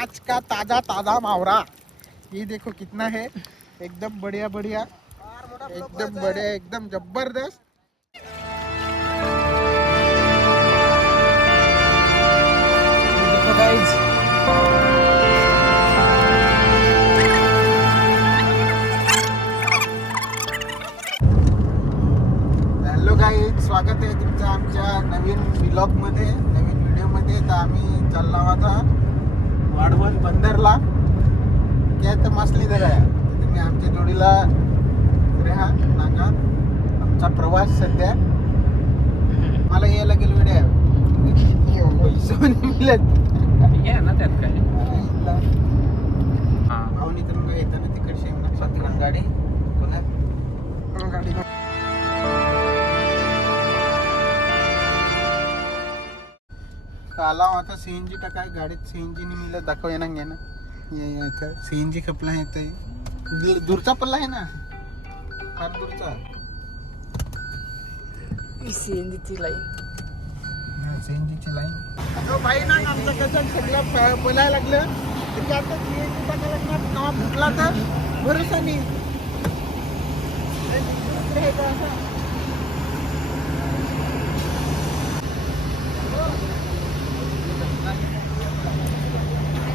आज का ताजा ताजा मावरा. ये देखो कितना है. एकदम बढ़िया बढ़िया. एकदम बढ़िया एकदम जबरदस्त. हॅलो काही स्वागत आहे तुमचं आमच्या नवीन ब्लॉगमध्ये नवीन व्हिडिओमध्ये. तर आम्ही चाललो आहोत वाढवण बंदरला. काय तर मसली तर तुम्ही आमच्या जोडीला रेहा नाका. आमचा प्रवास सध्या. मला यायला गेलो पैसे मिळत. ये ना त्यात काय? हा. भावनी तर येताना तिकडची म्हणा गाडी. गाडी. काला आता सीएनजी टाकाय गाडीत सीएनजी नि मिळत दाखव येणार घे ना ये ये इथं. सीएनजी खपला आहे इथं. दूर- दूरचा पल्ला आहे ना? फार दूरचा सीएनजीची लाईन. सीएनजीची लाईन. अगं बाई ना आमचं कसं सगळं बोलायला लागलं. तर आता सीएनजी टाकायला लागणार. केव्हा फुटला तर. भरोसा नाही हे का असं? आमचा पायलटला घरात ठेवला तर आहे ना, वर गेलाय. तू मेरे से प्यार करती है की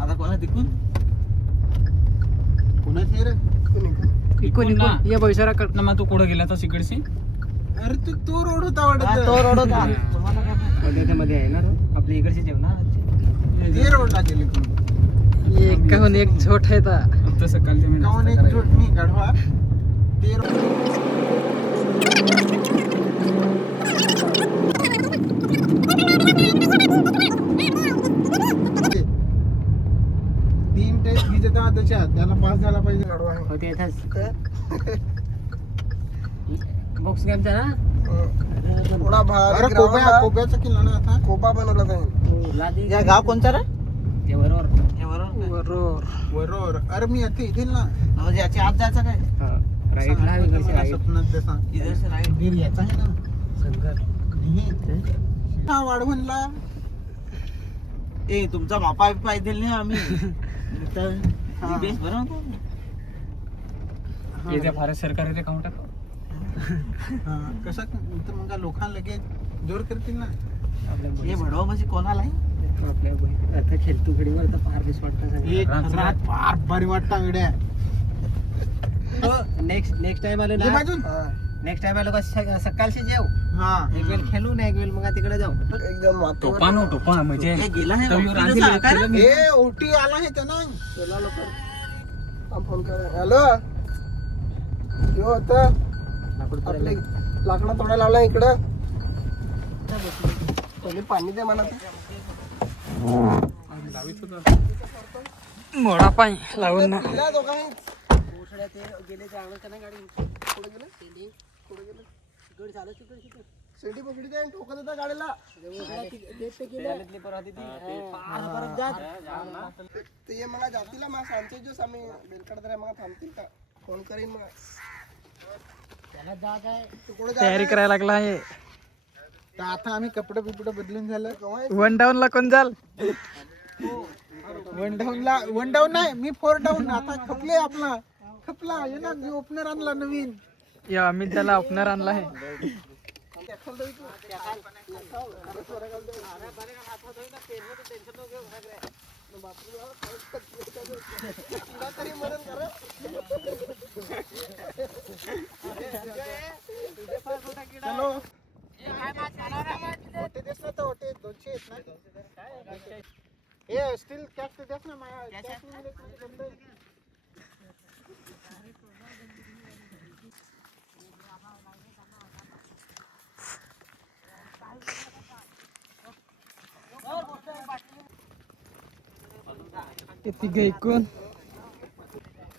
आता कोणा तिकून? कोणाची रे या मग तू कुठं गेला तर तिकडची अरे तू तो रोड होता वाटत. तो रोड होता. तुम्हाला काय मध्ये आहे ना आपल्या इकडची जेवण. ते रोडला गेले तू. एक कहून एक झोट है ता. फक्त सकाळच्या काऊन एक गाढवा ते रोड तीन टेस्ट भिजत आहात त्याच्यात त्याला पास झाला पाहिजे. आहे. होते बॉक्स गेमचा ना. थोडा भारी कोब्या कोब्याचा किल्ला ना आता. कोबा बनवला जाईल. या गाव कोणचा रे? बरोबर बरोबर अरे मी येते इथे ना म्हणजे याच्या आत जायचं काय? मला राईट स्वप्नात ते सांग. याचा आहे ना. हे. वाढवणला. ए तुमचा मापा बिपा दिल नाही आम्ही. तर हा. बेस बरं होतं. येत्या भारत सरकार ते काउंट हा, कसं? तर मग लोकांना लगेच जोर करतील ना. हे भडवा म्हणजे कोणाला आहे? आपल्या आता खेळतो घडीवर तर फार दिस एक खतरात फार भारी वाटता वेड्या नेक्स्ट नेक्स्ट टाइम आलो ये ना बाजून नेक्स्ट टाइम आलो का स- सकाळशी जेव हा. एक वेळ खेळू ना एक वेळ मग तिकडे जाऊ. एकदम टोपा नो टोपा म्हणजे हे गेला आहे तवीवर केलं मी. ए ओटी आला आहे त्यांना फोन कर. हॅलो. होत लाकूड आपले तोडायला. लाकडा तोडा लावला इकडं. पहिले पाणी दे मला. मोडा पाय लावून ना. दिला दोघांनी शेटी पकडी दे आणि ठोकत होता गाडीला. ते ये मला जातीला मग सांगते जो आम्ही बेलकड तर मग थांबतील का? फोन करीन मग तयारी करायला लागला आहे. तर आता आम्ही कपडे बिपडे बदलून झालं. वन डाऊन ला कोण जाल? वन डाऊन ला वन डाऊन नाही मी फोर डाऊन आता खपले आपला. खपला. ये ना मी ओपनर आणला नवीन? या अमित त्याला ओपनर आणला आहे. चलो. होते देस ना? तर होते दोनशे ना हे स्टील कॅश देस ना माझ्या तिघ ऐकून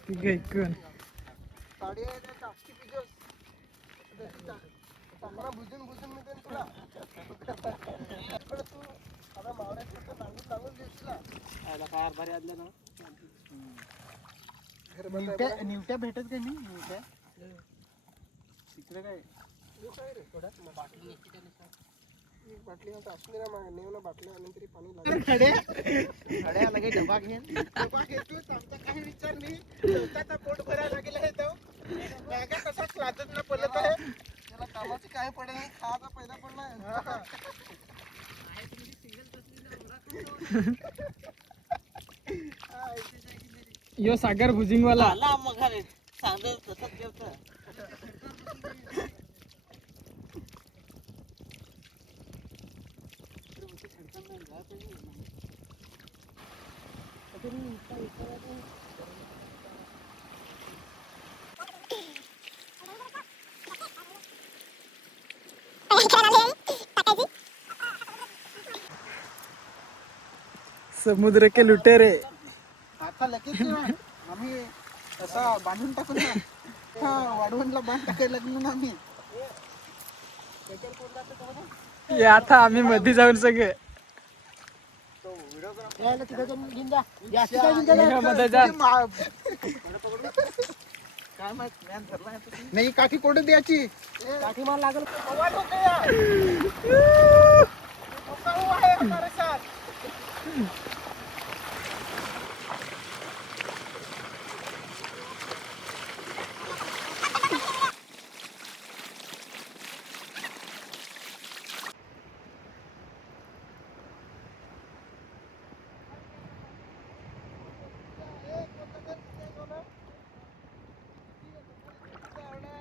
तिघ ऐकून साडी आहे ना टापकी पिजोस. चांगला भुजून भुजून मी देईन तुला पण तू आता मावळ्याचं तर नांगून नांगून देशील ना. काय भारी आदलं ना? निवट्या निवट्या भेटत का नाही? निवट्या तिकडे काय? खड्या खड्या लगे डबा घेन डबा घेतोच आमचा काही विचार नाही. स्वतःचा पोट भरायला लागेल आहे तो. बॅगा ना पडत आहे. कामाची काय पडेल नाही खायचा पैदा पडला यो सागर भुजिंगवाला. आला मग अरे सांगत तसंच समुद्र के लुटेरे। आता लगेच ना आम्ही असा बांधून टाकू ना हा वाढवणला बांध टाकायला लागलो ना आम्ही. हे आता आम्ही मध्ये जाऊन सगळे. मध्ये जा. काय माहीत मॅन धरला आहे तो. नाही काठी कोठे द्यायची? काठी मार लागल. आवाज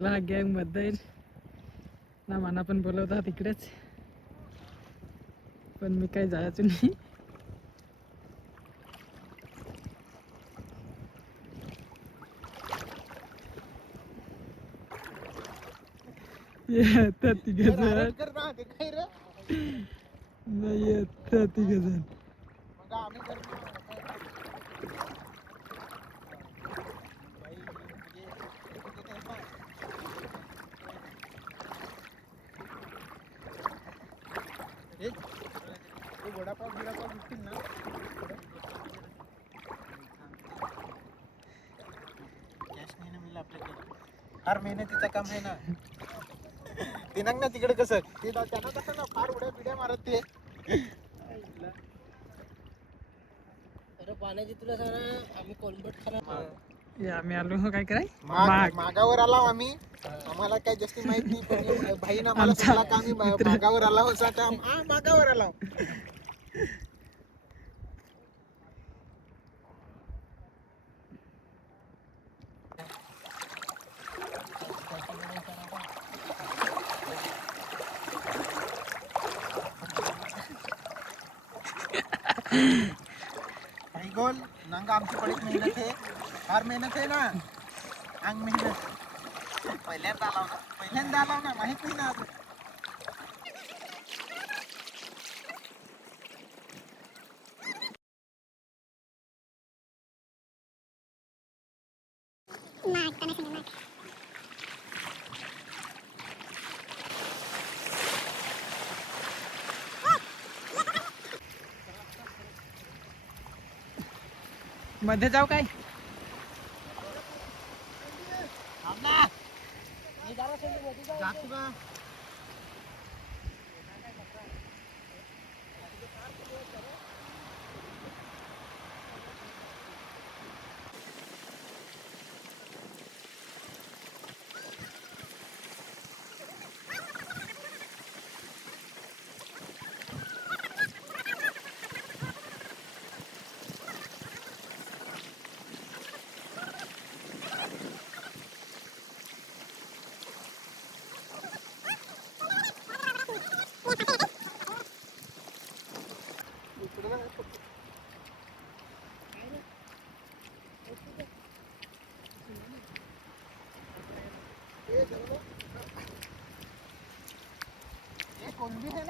होते यार. धोका हुआ है हमारे साथ. हा गँगमध्ये ना मला पण बोलवता तिकडेच पण मी काही जायचो नाही येतात तिघ जण ना? नाही येतात तिघ जण मग आम्ही करतो. बाई, म्हणजे, ते काय पहा. हे, ते वडापाव बिडापाव विकतील ना? कॅश नाही ना मिळालं आपल्याकडे. फार मेहनतीचं काम आहे ना. ते ना तिकडे कसं ते ना- त्यांना कसं ना फार उड्या पिड्या मारत ते. हे आम्ही आलो काय कराय? माग- माग. मागावर आला आम्ही. आम्हाला काही जास्त माहीत नाही पण भाईनं आम्हाला आमचा सांगला का आम्ही मागावर आला तर आम- हा मागावर आला भाई गोल नंगा आमची पडीत मेहनत आहे. फार मेहनत आहे ना. अंग मेहनत. पहिल्यांदा आलाव ना पहिल्यांदा आलाव ना माहीत नाही ना अजून. मध्ये जाऊ काय?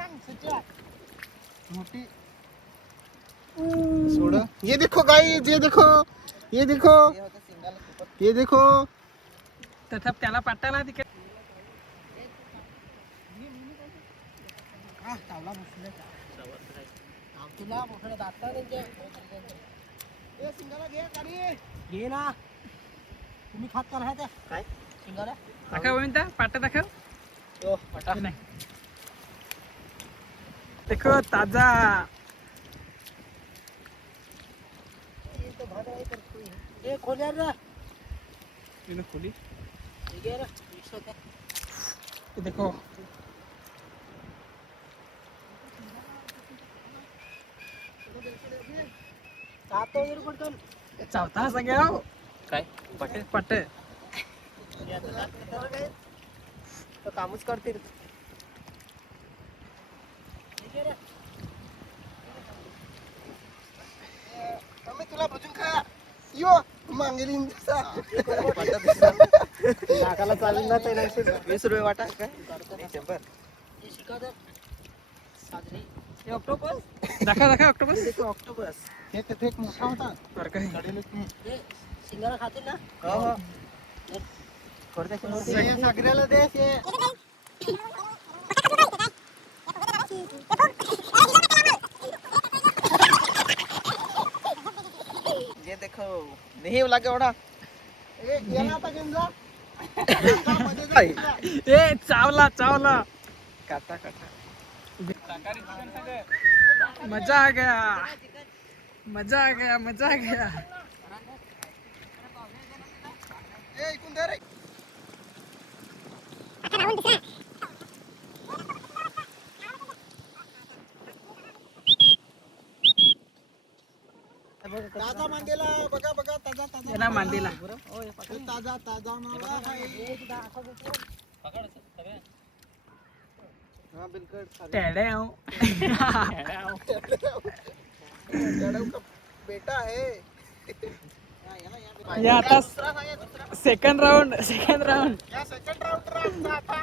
कोलंबी है ना सच्चा मोटी सोडा। ये देखो गाइस ये देखो ये देखो ये देखो। तथा त्याला पाटाला तिकडे हा चावला बसले तुला मोठ्या दाता ए सिंगाला घे गाडी घे ना। तुम्ही खात का राहत्या काय? शिंगारा दाखव गोविंदा पाटा दाखव. तो पटा. नाही. देखो ताजा. इन्हें खोली. ये देखो. सातो येर पडतो चावता सगळ्या काय? पटे? पट. तो कामच करतील आम्ही तुला भजून खा यो मांगेली नाकाला चालेल ना वीस रुपये वाटा. काय? नाही, शंभर. हे ऑक्टोपस? देखो ऑक्टोपस. हे तर एक मोठा होता. बरं काय कडेलच नाही. शिंगारा खातील ना? हो. हो सगळ्याला दे हे. देखो लगे जा, जा. ए चावला चावला. काटा काटा. मजा आ गया. मजा आ गया मजा आ गया. ए, इकडून दे रे. ताजा मांदेला बघा बघा ताजा ताजा. येना मांदीला. ताजा ताजा मावा. हा, बेटा आहे. आता second round second round second round आता.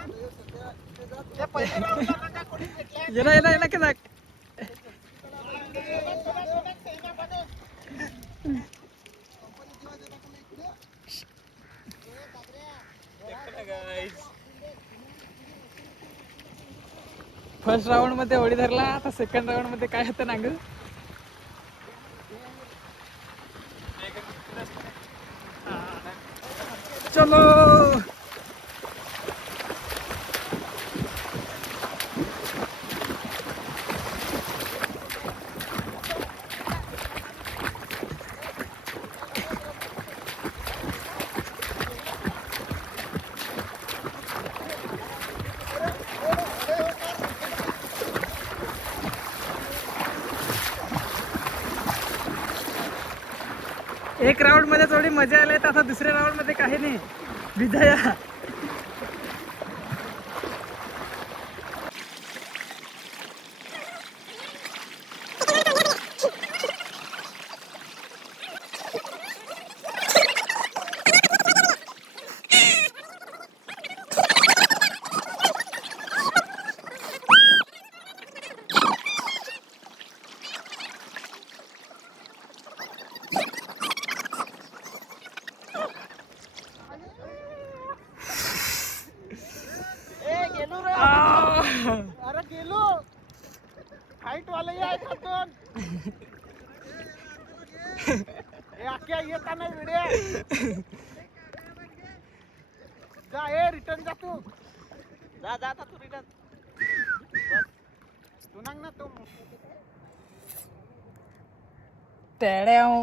या पहिल्या राऊंडला नका कोणी भेटल्या. येना येना येना की दाख फर्स्ट राऊंडमध्ये होडी धरला आता सेकंड राऊंडमध्ये काय होतं नांग? चलो. एक राऊंडमध्ये थोडी मजा आली तर आता दुसऱ्या राऊंडमध्ये काही नाही. विजया आह! अरे गेलो हाईट वाला आहे खातून हे अख्ख्या येताना व्हिडिओ जा ए रिटर्न जा तू. जा जा आता तू रिटर्न तू नांग ना तू. टेड्याव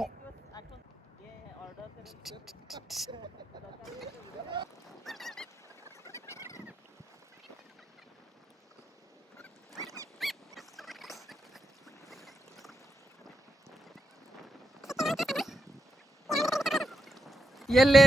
ये ले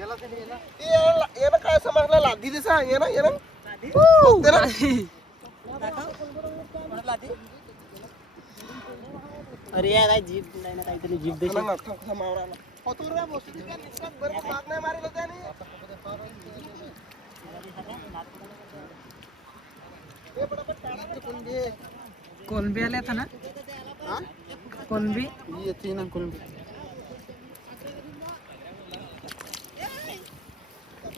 येणं काय समजलं लादी दिसा येणं येणं बघते ना? अरे यार काय जीप नाही ना काहीतरी जीप देशील ना, ना, थांब, मावराला. हो, तू रे, बसू दे, काय निघतात, बरोबर माग नाही मारेल त्याने. ए, पटापट काढा ते कुंडी. कोलंबी आले था ना हा? कोलंबी ही येते ना कुंडी. ये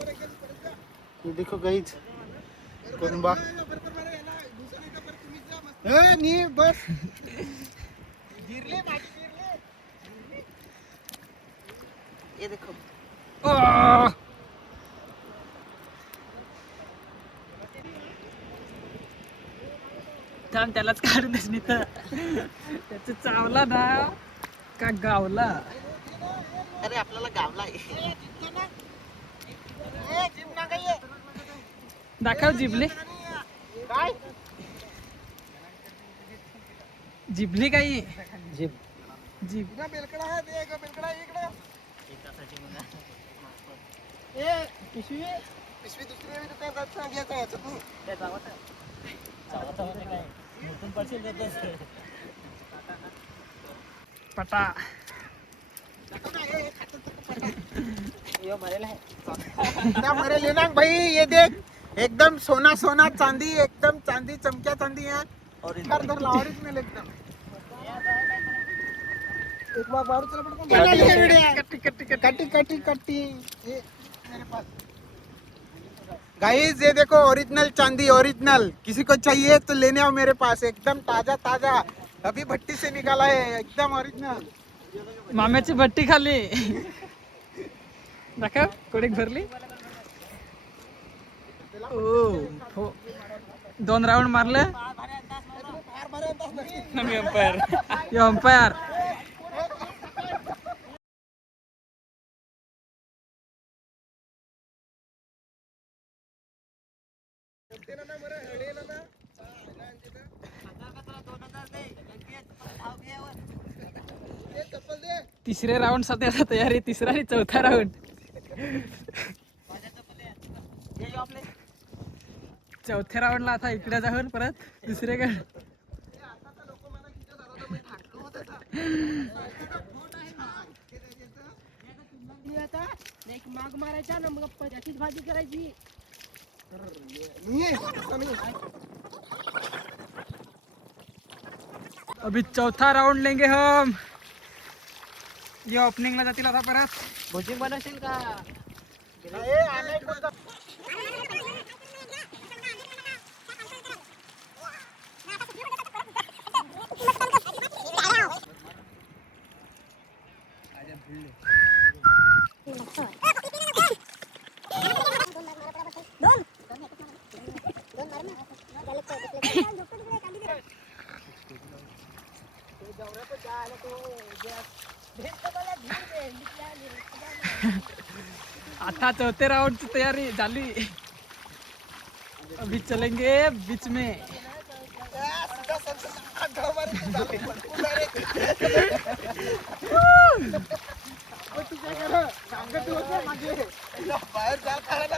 देखो कुंबा नी बस. ये देखो! थांब त्यालाच काढून देस नाही तर त्याच चावला ना का गावला? अरे आपल्याला गावला दाखव जिबली. काय? जिबली काही जिब. इकडं बेलकडा आहे ते इकडं बेलकडा इकडं. ए पिशवी. पिशवी दुसरी आहे तर त्यात सांगायचं याचं तू. पटा. क्या मरे लेना भाई ये देख एकदम सोना सोना चांदी एकदम चांदी चमक्या चांदी है। और इधर उधर लाहौर में एकदम। एक बार बारू चला पड़ता कट्टी कट्टी कट्टी कट्टी कट्टी ये मेरे पास। गाइस ये देखो ओरिजिनल चांदी ओरिजिनल किसी को चाहिए तो लेने आओ मेरे पास। एकदम ताज़ा ताज़ा। अभी भट्टी से निकाला है एकदम ओरिजिनल मामे माम्याची भट्टी खाली दाखव कोडेक भरली. ओ हो. दोन राऊंड मारले. अंपायर. अंपायर. तिसरे राऊंड सध्याला तयारी तिसरा आणि चौथा राऊंड. चौथ्या राऊंडला आता इकडे जाऊन परत दुसरीकडे. माग मारायचा ना मग त्याचीच भाजी करायची अभी चौथा राऊंड लेंगे हम. ये ओपनिंगला जातील आता परत. भोजी बनवशील का? हा चौथे राउंड की तैयारी झाली. अभी चलेंगे बीच में. बाहेर जा खायला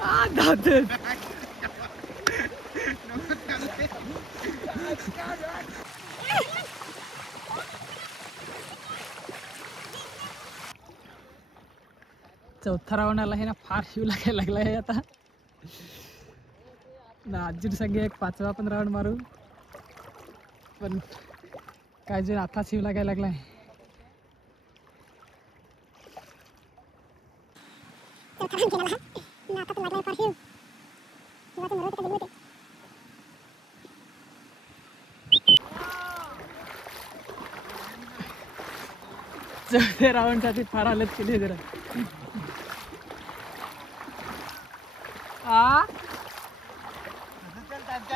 आ, धावते. चौथा राऊंड आला आहे ना फार शिव लागायला लागला आहे आता. ना अजून सगळे एक पाचवा पण राऊंड मारू. पण काय जे आता शिव लागायला लागलाय. चौथ्या राऊंडसाठी फार हालत केली जरा.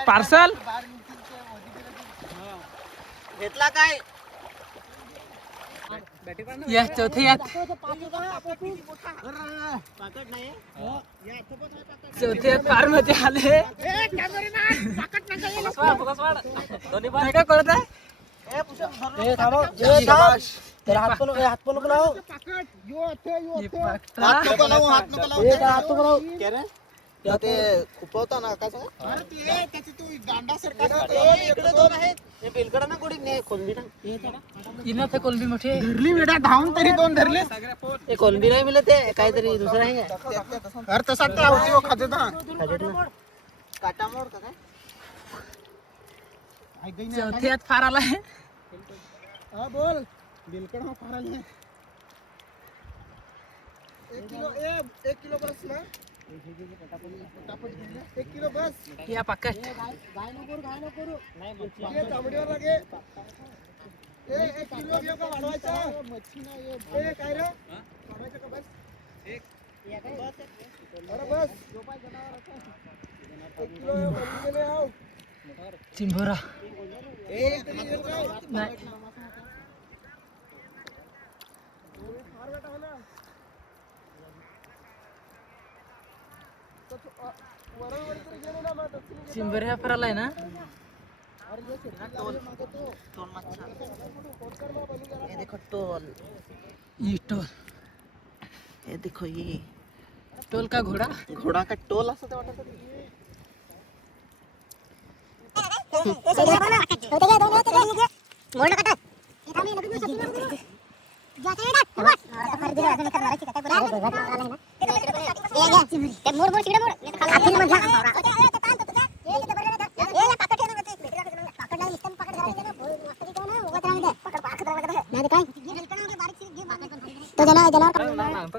पार्सल? घेतला काय? या चौथे यात. चौथे यात फारमध्ये आले काय कळत आहे? हे? त्या ते खुपवता ना ते तू ए, बेलकडा ना कोणी नाही कोलंबी ना ते मोठी. धरली बेटा धावून तरी दोन धरले. ए, कोलंबी नाही मिळत ते काहीतरी दुसरं आहे. का? अरे तसा त्या होती हो खाते ना. खात्यात ना. काटा मोड का काय? ऐक गई ना चौथ्यात फार आलाय हा बोल. बिलकड हा फार आली एक किलो ए एक किलो बस ना पटापट घेऊन ये. एक किलो बस या पाकट ये तांबडीवर लागे ए एक किलो घेऊ का वाढवायचा मच्छी नाही ए काय रे वाढवायचं का बस एक अरे बस एक किलो मच्छी गेले आहो चिंबोरा ए तरी येईल काय नाही फार बेटा हो ना तर तू, अ, वरवर तरी गेले ना मग दक्षिण गेले. चिंबोऱ्या फार आलाय ना अरे ये शेतीला आहे मागं तो. फोन कर ना बनी जरा. ये देखो टोल ई टोल ये देखो ये टोल का घोडा घोडा का टोल असं ते वाटत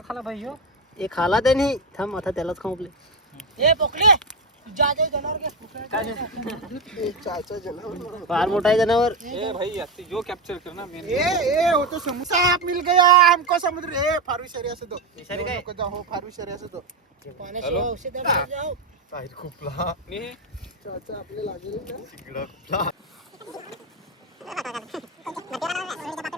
खाला भाई हो ए, खाला ते नाही थांब आता त्यालाच खाऊ आपले ए, चाचा जनावर. फार मोठा आहे जनावर. ए ए हो तो समोसा आप मिल गया हमको समुद्र ए फार विषारी असं तो विषारी काय? नको जाऊ, हो फार विषारी असं तो पाण्याशिवाय औषध द्यायला जाऊ. चाचा आपले लागेल ना भेटली थोडी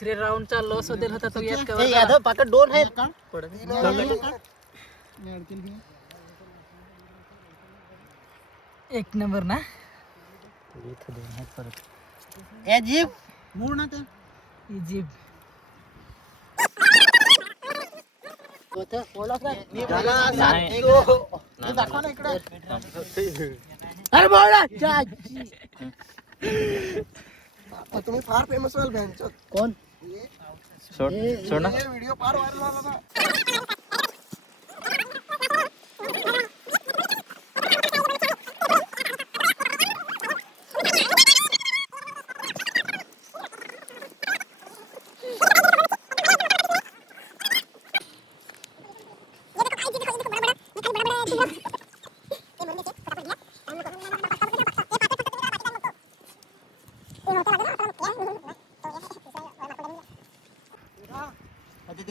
तिसरे राऊंड चा लॉस होतील होता तो यात ए, कव्हर यादव पाकट दोन आहेत. तीन आहे. मी अडकेल घे. एक नंबर ना. ए, जीप मूळ ना ते. इजिप होतं, बोला काय? झाला, सात किलो. हे दाखवा ना इकडे. अरे बोला. चाची. तुम्ही फार फेमस व्हाल भ्यांचं कोण? व्हिडिओ फार व्हायरल झाला ना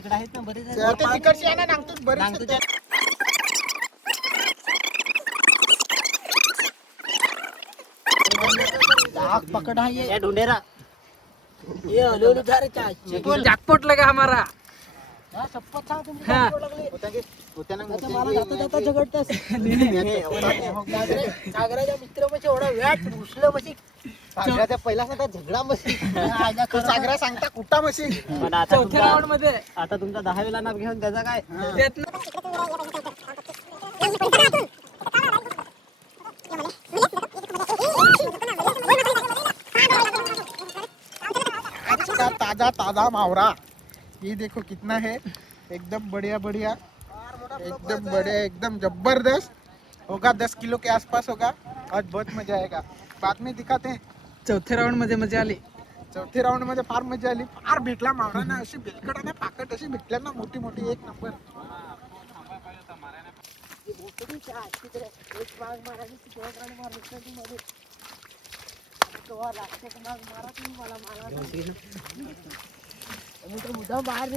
तिकडे आहेत ना बरेच आहेत. ते तिकडची आहे ना नांगतूच बरीच पकड ये हलवली जा रे चाची. जॅकपॉट लगा हमारा हा, शपथ सांग तुम्ही हा. काय लागले? होत्या गे- होत्या ना आता मला जाता जाता झगडतास. सागराच्या मित्रापाशी एवढा व्याट घुसलं पाशी. सागराच्या पहिला सदा झगडा मशी. तो सागरा सांगता कुठा मशी? पण आता चौथ्या राऊंडमध्ये आता तुमचा दहावीला नाव घेऊन त्याचा काय? का ताजा ताजा मावरा. ये देखो कितना है. एकदम बढ़िया बढ़िया. एकदम बढ़िया एकदम जबरदस्त. होगा दस किलो के आसपास होगा. आज बहुत मजा आएगा. बाद में दिखाते हैं. चौथ्या राऊंडमध्ये मजा आली. चौथी राऊंडमध्ये फार मजा आली. फार भेटला मावरा ना अशी बिलकड ना पाकट अशी भेटल्या ना मोठी मोठी एक नंबर मुद्दा बाहेर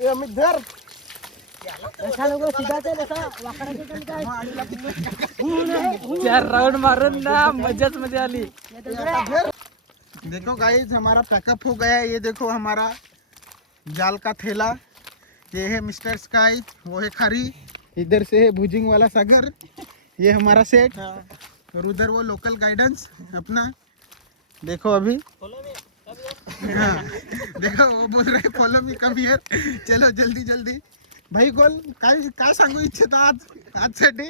ए, अमित धर. चार राऊंड मारून ना मजाच मजा आली. देखो गाइस हमारा पैकअप हो गया है ये देखो हमारा जाल का थैला। ये है मिस्टर स्काई वो है खरी। इधर से है भुजिंग वाला सागर। ये हमारा सेट और उधर वो लोकल गाइडेंस अपना। देखो अभी। हाँ, देखो वो बोल रहे फॉलो मी कम हियर चलो जल्दी जल्दी। भाई गोल काय काय सांगू इच्छितो आज? आजसाठी?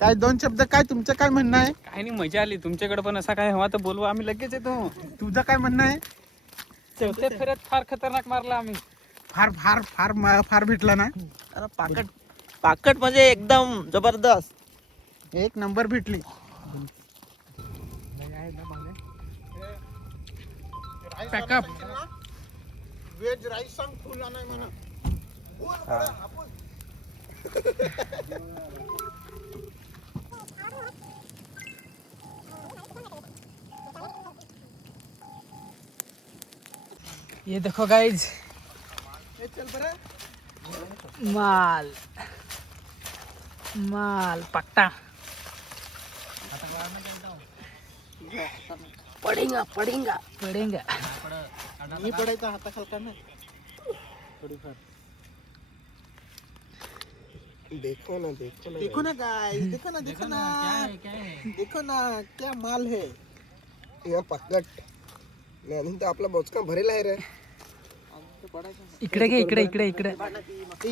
काय दोन शब्द काय? तुमचं काय म्हणणं आहे? काय नाही मजा आली. तुमच्याकडे पण असा काय हवा तर बोलवा. आम्ही लगेच येतो. तुझं काय म्हणणं आहे? चौथ्या फेऱ्यात फार खतरनाक मारला आम्ही. फार फार फार म- फार भेटला ना? अरे पाकट पाकट म्हणजे एकदम जबरदस्त. एक नंबर भेटली. पॅकअप व्हेज राईस सांग फुला नाही म्हणा. ये देखो गाइज चल बरं. माल. माल पट्टा. पडेगा पडेगा. पडेगा. मी पडायचा हाताखाल का ना देखो ना देखो ना. देखो ना गाइस देखो ना देखो ना. देखो ना क्या माल है. या पक्कट नाही तर आपला बोचका भरेल आहे रे. इकडे घे इकडे इकडे इकडे.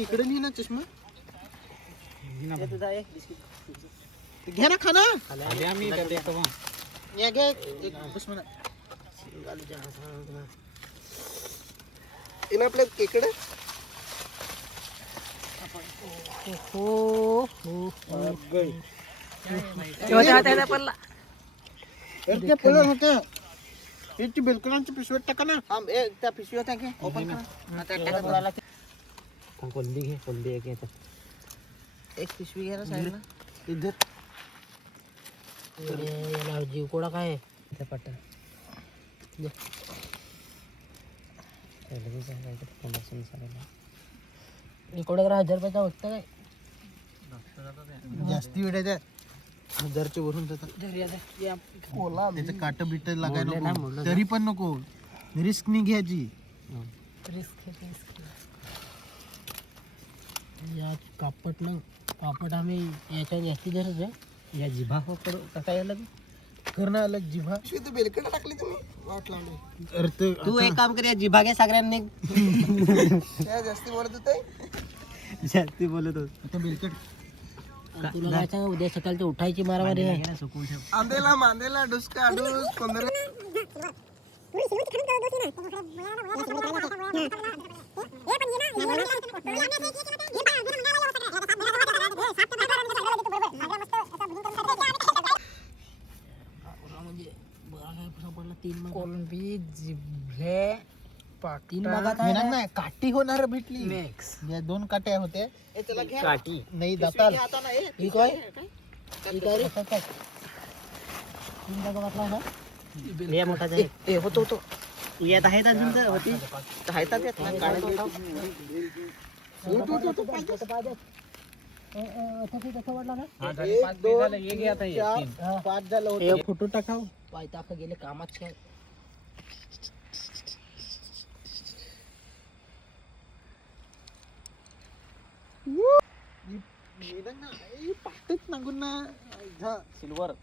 इकडे नाही ना चष्मा? घ्या ना खाना. या घे एक चष्मा ना. येणं आपल्या केकडे हो हो तेव्हा तेव्हा त्याचा पडला. अरे ते पळत होतं. याची बिलकुलांची पिशवीत टाका ना. हा, ए, त्या पिशव्या त्या घे ओपन करा. कोलंबी घे कोलंबी एक येतात एक पिशवी घे ना साईडला. इधर. याला जीव कोडा काय? त्या पट्टा इकडे हजार रुपयाचा बघता काय जास्ती वेळ आहे हजारचे वरून जातात त्याचं काट बिट लागाय नको. तरी पण नको. रिस्क नाही घ्यायची. या कापट ना कापट आम्ही याच्यावर जास्ती धरत आहे. या जिभा पकडू कसा यायला करणं अलग जिभा बेलकडे टाकली तुम्ही वाट लावली ते एक काम कर या जिभा घे सगळ्यांनी जास्ती बोलत होते जास्ती बोलत होत आता बिलकट तुला काय सांग उद्या सकाळची उठायची मारामारी आहे आंदेला मांदेला डुसका डुस पंधरा म्हणजे बघा काय सापडला तीन मग कोलंबी जिभे तीन मगात मी ना काठी होणार भेटली. मिक्स या दोन काट्या होत्या. काठी. नाही दाताल. ही काय? ही काय रे? तीन वाटला ना लय मोठा आहे ए होतो होतो. येत आहेत अजून तर होती. आहेत त्यात ना, काढायला. होतं. फोटो टाकाव. पायता अख्खा गेले कामात काय ఈ విధంగా పట్టెత్తినకున్న సిల్వర్.